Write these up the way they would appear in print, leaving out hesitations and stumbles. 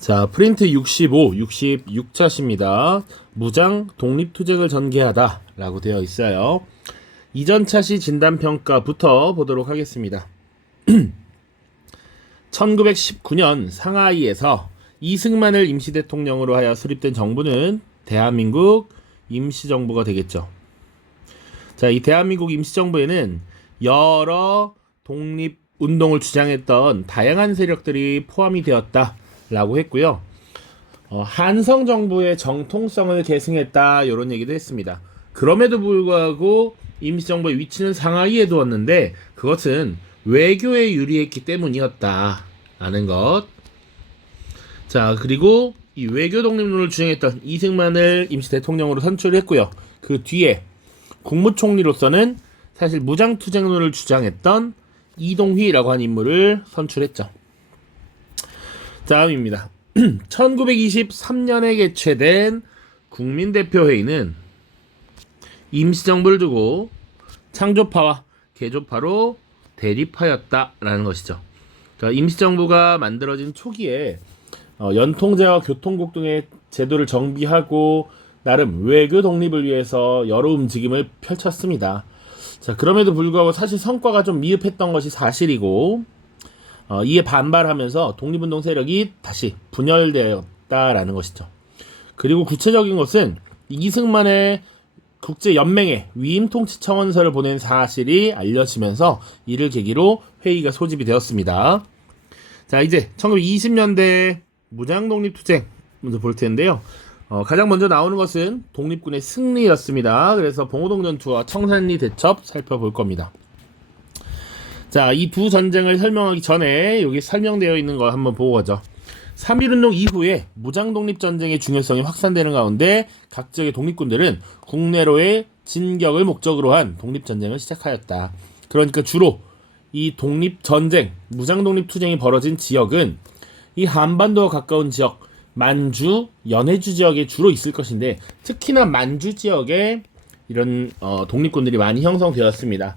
자, 프린트 65, 66차시입니다. 무장 독립투쟁을 전개하다 라고 되어 있어요. 이전 차시 진단평가부터 보도록 하겠습니다. 1919년 상하이에서 이승만을 임시대통령으로 하여 수립된 정부는 대한민국 임시정부가 되겠죠. 자, 이 대한민국 임시정부에는 여러 독립운동을 주장했던 다양한 세력들이 포함이 되었다 라고 했고요. 한성 정부의 정통성을 계승했다 이런 얘기도 했습니다. 그럼에도 불구하고 임시정부의 위치는 상하이에 두었는데 그것은 외교에 유리했기 때문이었다라는 것. 자, 그리고 이 외교 독립론을 주장했던 이승만을 임시 대통령으로 선출했고요. 그 뒤에 국무총리로서는 사실 무장투쟁론을 주장했던 이동휘라고 하는 인물을 선출했죠. 다음입니다. 1923년에 개최된 국민대표회의는 임시정부를 두고 창조파와 개조파로 대립하였다라는 것이죠. 그러니까 임시정부가 만들어진 초기에 연통제와 교통국 등의 제도를 정비하고 나름 외교 독립을 위해서 여러 움직임을 펼쳤습니다. 자, 그럼에도 불구하고 사실 성과가 좀 미흡했던 것이 사실이고 이에 반발하면서 독립운동 세력이 다시 분열되었다라는 것이죠. 그리고 구체적인 것은 이승만의 국제연맹에 위임통치청원서를 보낸 사실이 알려지면서 이를 계기로 회의가 소집이 되었습니다. 자, 이제 1920년대 무장독립투쟁 먼저 볼 텐데요. 가장 먼저 나오는 것은 독립군의 승리였습니다. 그래서 봉오동 전투와 청산리 대첩 살펴볼 겁니다. 자, 이 두 전쟁을 설명하기 전에 여기 설명되어 있는 거 한번 보고 가죠. 3.1운동 이후에 무장독립전쟁의 중요성이 확산되는 가운데 각 지역의 독립군들은 국내로의 진격을 목적으로 한 독립전쟁을 시작하였다. 그러니까 주로 이 독립전쟁, 무장독립투쟁이 벌어진 지역은 이 한반도와 가까운 지역, 만주, 연해주 지역에 주로 있을 것인데 특히나 만주 지역에 이런 독립군들이 많이 형성되었습니다.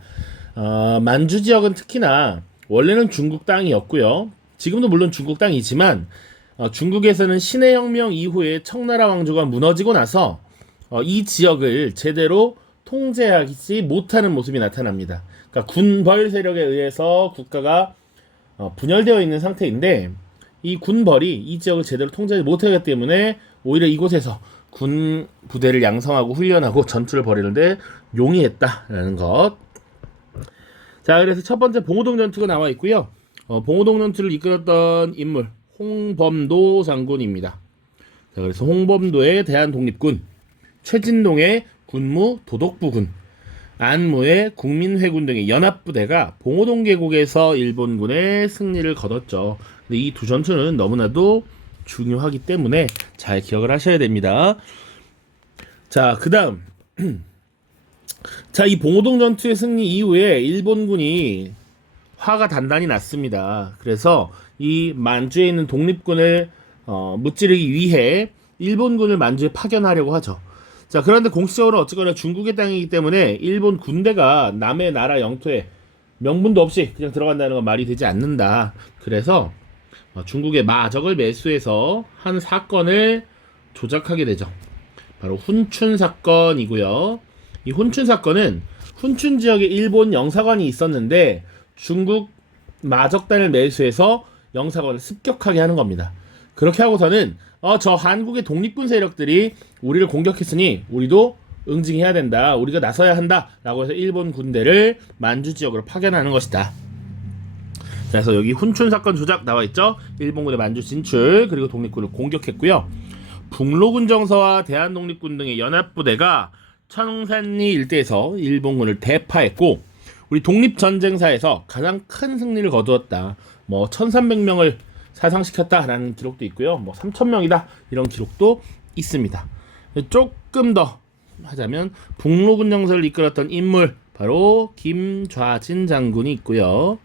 만주 지역은 특히나 원래는 중국 땅이었고요. 지금도 물론 중국 땅이지만 중국에서는 신해혁명 이후에 청나라 왕조가 무너지고 나서 이 지역을 제대로 통제하지 못하는 모습이 나타납니다. 그러니까 군벌 세력에 의해서 국가가 분열되어 있는 상태인데 이 군벌이 이 지역을 제대로 통제하지 못하기 때문에 오히려 이곳에서 군 부대를 양성하고 훈련하고 전투를 벌이는데 용이했다라는 것. 자, 그래서 첫 번째 봉오동 전투가 나와 있고요. 봉오동 전투를 이끌었던 인물 홍범도 장군입니다. 자, 그래서 홍범도의 대한독립군, 최진동의 군무 도독부군, 안무의 국민회군 등의 연합부대가 봉오동 계곡에서 일본군의 승리를 거뒀죠. 근데 이 두 전투는 너무나도 중요하기 때문에 잘 기억을 하셔야 됩니다. 자, 그 다음 자, 이 봉오동 전투의 승리 이후에 일본군이 화가 단단히 났습니다. 그래서 이 만주에 있는 독립군을 무찌르기 위해 일본군을 만주에 파견하려고 하죠. 자, 그런데 공식적으로 어쨌거나 중국의 땅이기 때문에 일본 군대가 남의 나라 영토에 명분도 없이 그냥 들어간다는 건 말이 되지 않는다. 그래서 중국의 마적을 매수해서 한 사건을 조작하게 되죠. 바로 훈춘 사건이고요. 이 훈춘 사건은 훈춘 지역에 일본 영사관이 있었는데 중국 마적단을 매수해서 영사관을 습격하게 하는 겁니다. 그렇게 하고서는 저 한국의 독립군 세력들이 우리를 공격했으니 우리도 응징해야 된다. 우리가 나서야 한다. 라고 해서 일본 군대를 만주 지역으로 파견하는 것이다. 그래서 여기 훈춘 사건 조작 나와 있죠. 일본군의 만주 진출 그리고 독립군을 공격했고요. 북로군 정서와 대한독립군 등의 연합부대가 청산리 일대에서 일본군을 대파했고 우리 독립전쟁사에서 가장 큰 승리를 거두었다. 1300명을 사상시켰다라는 기록도 있고요. 3000명이다 이런 기록도 있습니다. 조금 더 하자면 북로군 정서를 이끌었던 인물 바로 김좌진 장군이 있고요.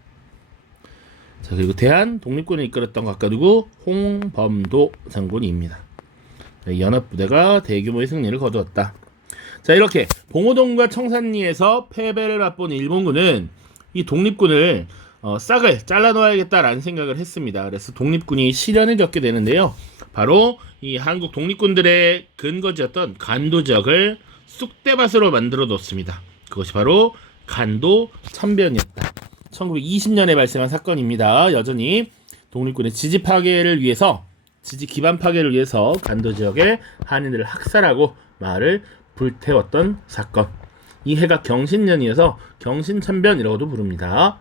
자, 그리고 대한독립군을 이끌었던 것 아까 누구? 홍범도 장군입니다. 연합부대가 대규모의 승리를 거두었다. 자, 이렇게 봉오동과 청산리에서 패배를 맛본 일본군은 이 독립군을 싹을 잘라 놓아야겠다라는 생각을 했습니다. 그래서 독립군이 시련을 겪게 되는데요. 바로 이 한국 독립군들의 근거지였던 간도 지역을 쑥대밭으로 만들어 놓습니다. 그것이 바로 간도 참변이었다. 1920년에 발생한 사건입니다. 여전히 독립군의 지지 기반 파괴를 위해서 간도 지역의 한인들을 학살하고 마을을 불태웠던 사건. 이 해가 경신년이어서 경신참변이라고도 부릅니다.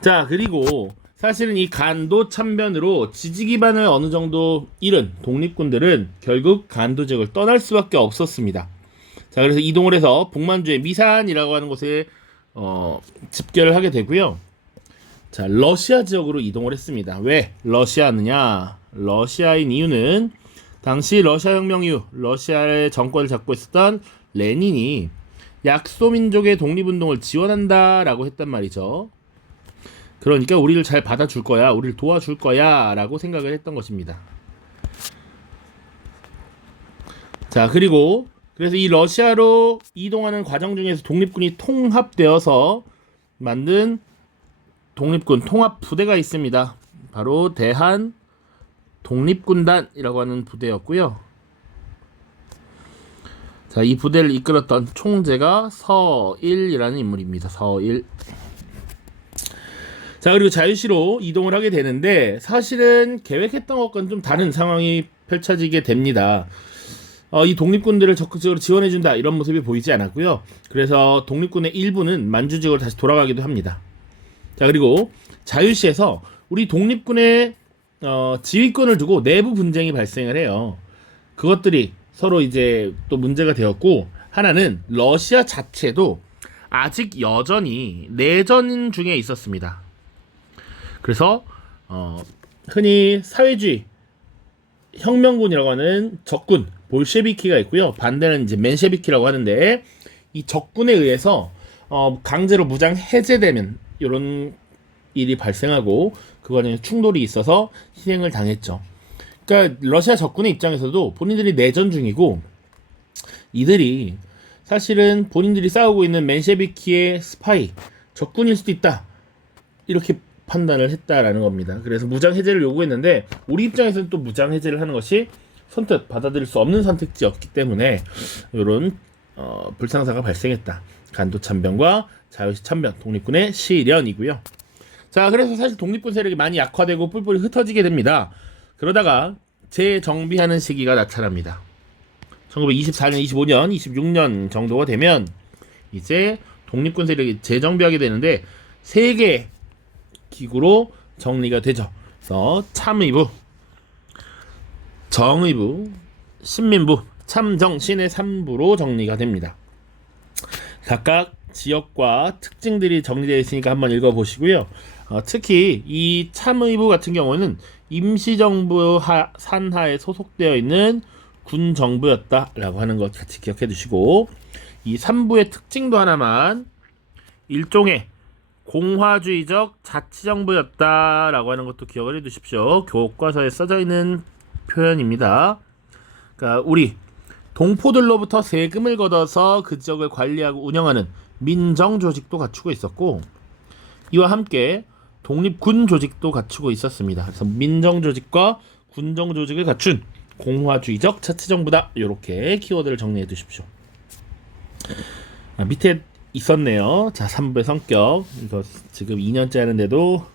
자, 그리고 사실은 이 간도 참변으로 지지 기반을 어느 정도 잃은 독립군들은 결국 간도 지역을 떠날 수밖에 없었습니다. 자, 그래서 이동을 해서 북만주의 미산이라고 하는 곳에 집결을 하게 되고요. 자, 러시아 지역으로 이동을 했습니다. 왜 러시아느냐? 러시아인 이유는 당시 러시아 혁명 이후 러시아의 정권을 잡고 있었던 레닌이 약소민족의 독립운동을 지원한다라고 했단 말이죠. 그러니까 우리를 잘 받아줄 거야, 우리를 도와줄 거야 라고 생각을 했던 것입니다. 자, 그래서 이 러시아로 이동하는 과정 중에서 독립군이 통합되어서 만든 독립군 통합부대가 있습니다. 바로 대한 독립군단이라고 하는 부대였고요. 자, 이 부대를 이끌었던 총재가 서일이라는 인물입니다. 서일. 자, 그리고 자유시로 이동을 하게 되는데 사실은 계획했던 것과는 좀 다른 상황이 펼쳐지게 됩니다. 이 독립군들을 적극적으로 지원해준다 이런 모습이 보이지 않았고요. 그래서 독립군의 일부는 만주 지역으로 다시 돌아가기도 합니다. 자, 그리고 자유시에서 우리 독립군의 지휘권을 두고 내부 분쟁이 발생을 해요. 그것들이 서로 이제 또 문제가 되었고, 하나는 러시아 자체도 아직 여전히 내전 중에 있었습니다. 그래서 흔히 사회주의 혁명군이라고 하는 적군 볼셰비키가 있고요. 반대는 이제 맨셰비키라고 하는데, 이 적군에 의해서 강제로 무장 해제되면 이런 일이 발생하고 그거는 충돌이 있어서 희생을 당했죠. 그러니까 러시아 적군의 입장에서도 본인들이 내전 중이고, 이들이 사실은 본인들이 싸우고 있는 맨셰비키의 스파이 적군일 수도 있다 이렇게 판단을 했다라는 겁니다. 그래서 무장 해제를 요구했는데 우리 입장에서는 또 무장 해제를 하는 것이 선뜻 받아들일 수 없는 선택지였기 때문에 이런 불상사가 발생했다. 간도 참변과 자유시 참변, 독립군의 시련이고요. 자, 그래서 사실 독립군 세력이 많이 약화되고 뿔뿔이 흩어지게 됩니다. 그러다가 재정비하는 시기가 나타납니다. 1924년, 25년, 26년 정도가 되면 이제 독립군 세력이 재정비하게 되는데 세 개의 기구로 정리가 되죠. 그래서 참의부, 정의부, 신민부, 참정신의 3부로 정리가 됩니다. 각각 지역과 특징들이 정리되어 있으니까 한번 읽어보시고요. 특히 이 참의부 같은 경우는 임시정부 산하에 소속되어 있는 군정부였다라고 하는 것 같이 기억해 두시고, 이 3부의 특징도 하나만, 일종의 공화주의적 자치정부였다라고 하는 것도 기억을 해 두십시오. 교과서에 써져 있는 표현입니다. 그러니까 우리 동포들로부터 세금을 걷어서 그 지역을 관리하고 운영하는 민정조직도 갖추고 있었고, 이와 함께 독립군 조직도 갖추고 있었습니다. 그래서 민정조직과 군정조직을 갖춘 공화주의적 자치정부다. 이렇게 키워드를 정리해 두십시오. 밑에 있었네요. 자, 3부의 성격. 이거 지금 2년째 하는데도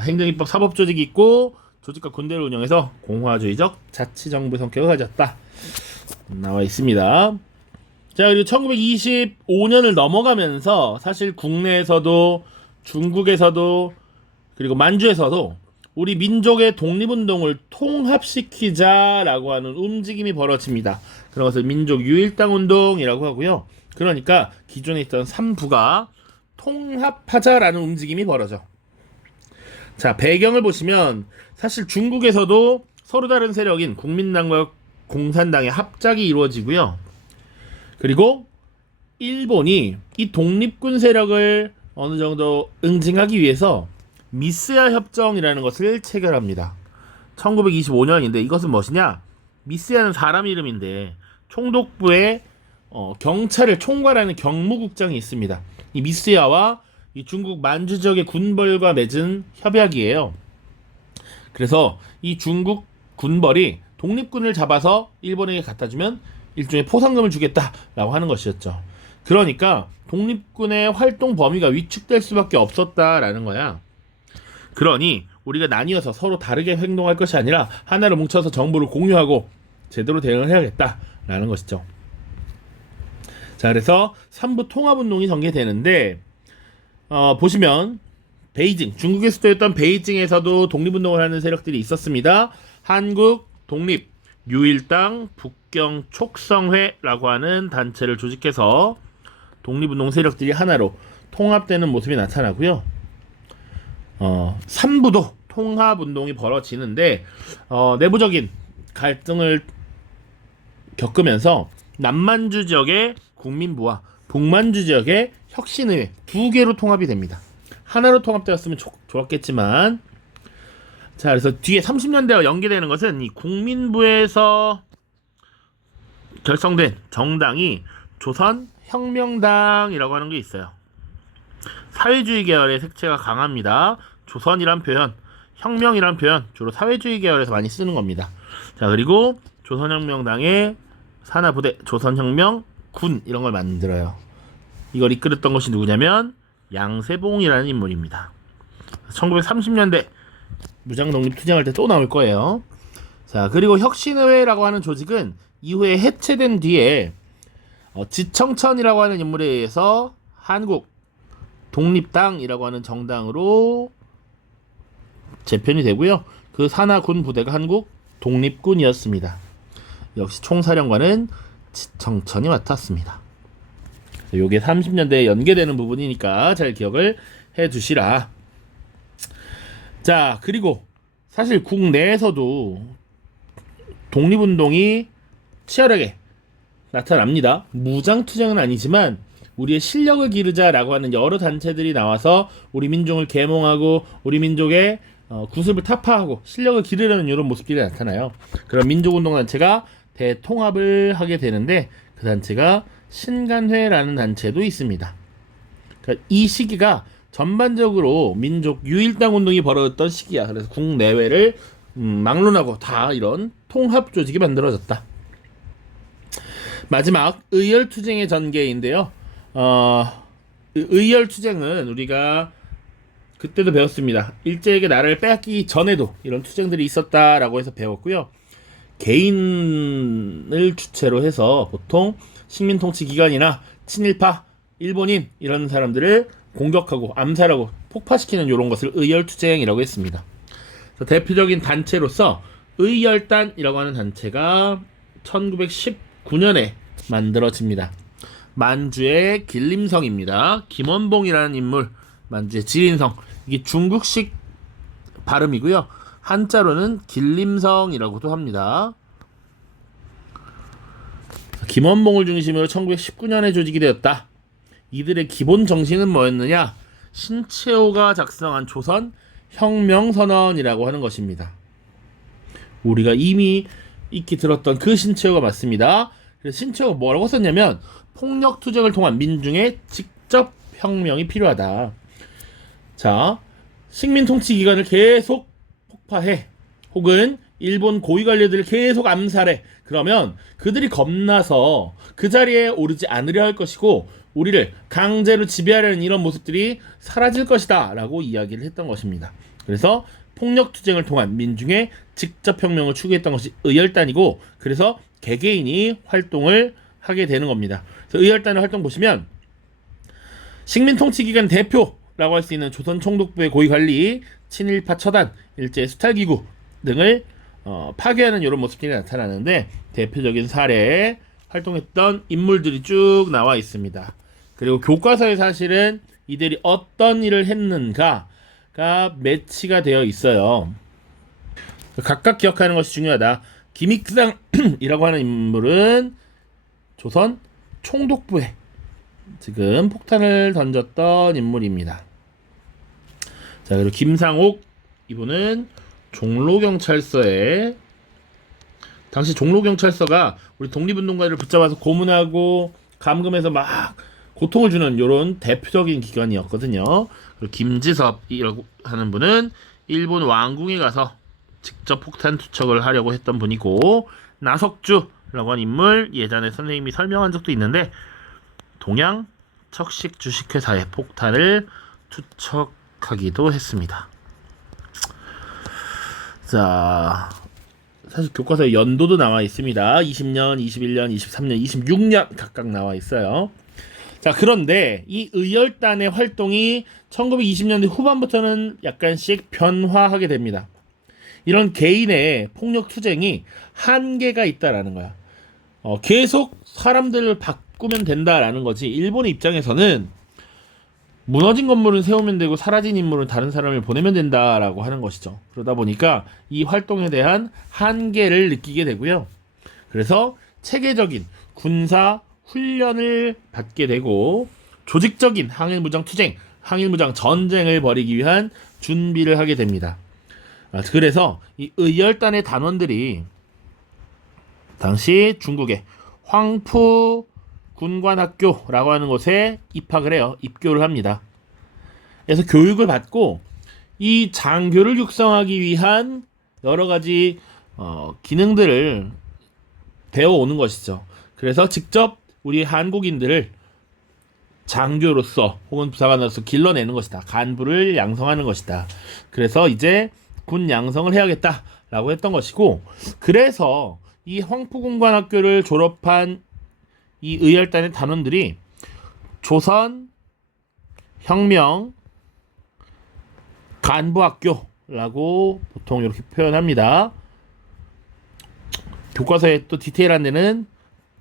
행정입법 사법조직이 있고 조직과 군대를 운영해서 공화주의적 자치정부 성격을 가졌다. 나와 있습니다. 자, 그리고 1925년을 넘어가면서 사실 국내에서도 중국에서도 그리고 만주에서도 우리 민족의 독립운동을 통합시키자라고 하는 움직임이 벌어집니다. 그런 것을 민족 유일당운동이라고 하고요. 그러니까 기존에 있던 3부가 통합하자라는 움직임이 벌어져. 자, 배경을 보시면 사실 중국에서도 서로 다른 세력인 국민당과 공산당의 합작이 이루어지고요. 그리고 일본이 이 독립군 세력을 어느 정도 응징하기 위해서 미스야 협정이라는 것을 체결합니다. 1925년인데 이것은 무엇이냐? 미스야는 사람 이름인데 총독부에 경찰을 총괄하는 경무국장이 있습니다. 이 미스야와 이 중국 만주 지역의 군벌과 맺은 협약이에요. 그래서 이 중국 군벌이 독립군을 잡아서 일본에게 갖다 주면 일종의 포상금을 주겠다라고 하는 것이었죠. 그러니까 독립군의 활동 범위가 위축될 수밖에 없었다라는 거야. 그러니 우리가 나뉘어서 서로 다르게 행동할 것이 아니라 하나로 뭉쳐서 정보를 공유하고 제대로 대응을 해야겠다라는 것이죠. 자, 그래서 3부 통합운동이 전개되는데 보시면 베이징, 중국의 수도였던 베이징에서도 독립운동을 하는 세력들이 있었습니다. 한국 독립 유일당 북경 촉성회라고 하는 단체를 조직해서 독립운동 세력들이 하나로 통합되는 모습이 나타나고요. 3부도 통합운동이 벌어지는데 내부적인 갈등을 겪으면서 남만주 지역의 국민부와 북만주 지역의 혁신의회 두 개로 통합이 됩니다. 하나로 통합되었으면 좋았겠지만, 자, 그래서 뒤에 30년대와 연계되는 것은 이 국민부에서 결성된 정당이 조선혁명당이라고 하는 게 있어요. 사회주의 계열의 색채가 강합니다. 조선이란 표현, 혁명이란 표현 주로 사회주의 계열에서 많이 쓰는 겁니다. 자, 그리고 조선혁명당의 산하부대, 조선혁명군 이런 걸 만들어요. 이걸 이끌었던 것이 누구냐면 양세봉이라는 인물입니다. 1930년대 무장독립투쟁할 때 또 나올 거예요. 자, 그리고 혁신의회라고 하는 조직은 이후에 해체된 뒤에 지청천이라고 하는 인물에 의해서 한국 독립당이라고 하는 정당으로 재편이 되고요. 그 산하군 부대가 한국 독립군이었습니다. 역시 총사령관은 지청천이 맡았습니다. 요게 30년대에 연계되는 부분이니까 잘 기억을 해 두시라. 자, 그리고 사실 국내에서도 독립운동이 치열하게 나타납니다. 무장투쟁은 아니지만 우리의 실력을 기르자라고 하는 여러 단체들이 나와서 우리 민족을 계몽하고 우리 민족의 구습을 타파하고 실력을 기르려는 이런 모습들이 나타나요. 그런 민족운동단체가 대통합을 하게 되는데 그 단체가 신간회라는 단체도 있습니다. 그러니까 이 시기가 전반적으로 민족 유일당 운동이 벌어졌던 시기야. 그래서 국내외를 막론하고 다 이런 통합 조직이 만들어졌다. 마지막 의열투쟁의 전개인데요. 의열투쟁은 우리가 그때도 배웠습니다. 일제에게 나라를 빼앗기기 전에도 이런 투쟁들이 있었다라고 해서 배웠고요. 개인을 주체로 해서 보통 식민통치기관이나 친일파, 일본인 이런 사람들을 공격하고 암살하고 폭파시키는 이런 것을 의열투쟁이라고 했습니다. 대표적인 단체로서 의열단이라고 하는 단체가 1919년에 만들어집니다. 만주의 길림성입니다. 김원봉이라는 인물, 만주의 지린성. 이게 중국식 발음이고요. 한자로는 길림성이라고도 합니다. 김원봉을 중심으로 1919년에 조직이 되었다. 이들의 기본 정신은 뭐였느냐? 신채호가 작성한 조선 혁명선언이라고 하는 것입니다. 우리가 이미 익히 들었던 그 신채호가 맞습니다. 그래서 신채호가 뭐라고 썼냐면 폭력투쟁을 통한 민중의 직접 혁명이 필요하다. 자, 식민통치기관을 계속 폭파해 혹은 일본 고위관료들을 계속 암살해. 그러면 그들이 겁나서 그 자리에 오르지 않으려 할 것이고 우리를 강제로 지배하려는 이런 모습들이 사라질 것이다 라고 이야기를 했던 것입니다. 그래서 폭력투쟁을 통한 민중의 직접 혁명을 추구했던 것이 의열단이고, 그래서 개개인이 활동을 하게 되는 겁니다. 그래서 의열단의 활동 보시면 식민통치기관 대표라고 할 수 있는 조선총독부의 고위관리, 친일파 처단, 일제 수탈기구 등을 파괴하는 이런 모습들이 나타나는데 대표적인 사례에 활동했던 인물들이 쭉 나와 있습니다. 그리고 교과서에 사실은 이들이 어떤 일을 했는가가 매치가 되어 있어요. 각각 기억하는 것이 중요하다. 김익상이라고 하는 인물은 조선 총독부에 지금 폭탄을 던졌던 인물입니다. 자, 그리고 김상옥, 이분은 종로경찰서에, 당시 종로경찰서가 우리 독립운동가를 붙잡아서 고문하고 감금해서 막 고통을 주는 이런 대표적인 기관이었거든요. 그리고 김지섭이라고 하는 분은 일본 왕궁에 가서 직접 폭탄 투척을 하려고 했던 분이고, 나석주라고 하는 인물 예전에 선생님이 설명한 적도 있는데 동양 척식 주식회사의 폭탄을 투척하기도 했습니다. 자, 사실 교과서에 연도도 나와 있습니다. 20년, 21년, 23년, 26년 각각 나와 있어요. 자, 그런데 이 의열단의 활동이 1920년대 후반부터는 약간씩 변화하게 됩니다. 이런 개인의 폭력 투쟁이 한계가 있다라는 거야. 계속 사람들을 바꾸면 된다라는 거지. 일본의 입장에서는 무너진 건물은 세우면 되고 사라진 인물은 다른 사람을 보내면 된다라고 하는 것이죠. 그러다 보니까 이 활동에 대한 한계를 느끼게 되고요. 그래서 체계적인 군사 훈련을 받게 되고 조직적인 항일무장 투쟁, 항일무장 전쟁을 벌이기 위한 준비를 하게 됩니다. 그래서 이 의열단의 단원들이 당시 중국의 황푸 군관학교라고 하는 곳에 입학을 해요. 입교를 합니다. 그래서 교육을 받고 이 장교를 육성하기 위한 여러 가지 기능들을 배워오는 것이죠. 그래서 직접 우리 한국인들을 장교로서 혹은 부사관으로서 길러내는 것이다. 간부를 양성하는 것이다. 그래서 이제 군 양성을 해야겠다라고 했던 것이고, 그래서 이 황푸군관학교를 졸업한 이 의열단의 단원들이 조선 혁명 간부학교라고 보통 이렇게 표현합니다. 교과서에 또 디테일한 데는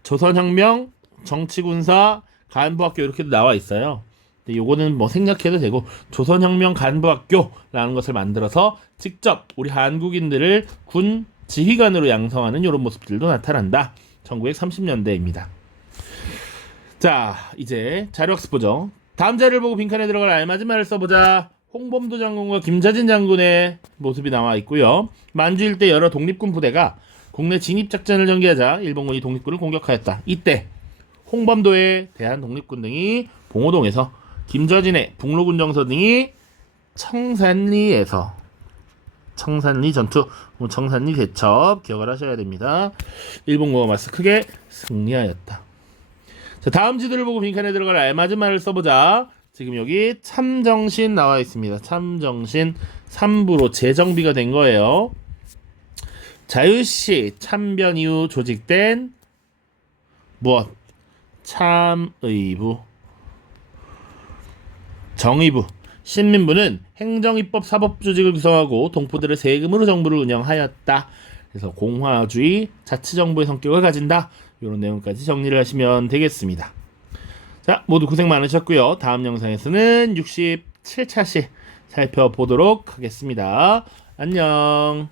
조선혁명 정치군사 간부학교 이렇게도 나와 있어요. 근데 요거는 뭐 생략해도 되고, 조선혁명 간부학교라는 것을 만들어서 직접 우리 한국인들을 군 지휘관으로 양성하는 이런 모습들도 나타난다. 1930년대입니다. 자, 이제 자료학습 보죠. 다음 자료를 보고 빈칸에 들어갈 알맞은 말을 써보자. 홍범도 장군과 김자진 장군의 모습이 나와 있고요. 만주 일대 여러 독립군 부대가 국내 진입작전을 전개하자 일본군이 독립군을 공격하였다. 이때 홍범도의 대한독립군 등이 봉오동에서, 김자진의 북로군정서 등이 청산리에서, 청산리 전투, 청산리 대첩 기억을 하셔야 됩니다. 일본군과 맞서 크게 승리하였다. 자, 다음 지도를 보고 빈칸에 들어갈 알맞은 말을 써보자. 지금 여기 참정신 나와 있습니다. 참정신 3부로 재정비가 된 거예요. 자유시 참변 이후 조직된 무엇? 참의부, 정의부, 신민부는 행정입법 사법조직을 구성하고 동포들의 세금으로 정부를 운영하였다. 그래서 공화주의 자치정부의 성격을 가진다. 이런 내용까지 정리를 하시면 되겠습니다. 자, 모두 고생 많으셨고요. 다음 영상에서는 67차시 살펴보도록 하겠습니다. 안녕.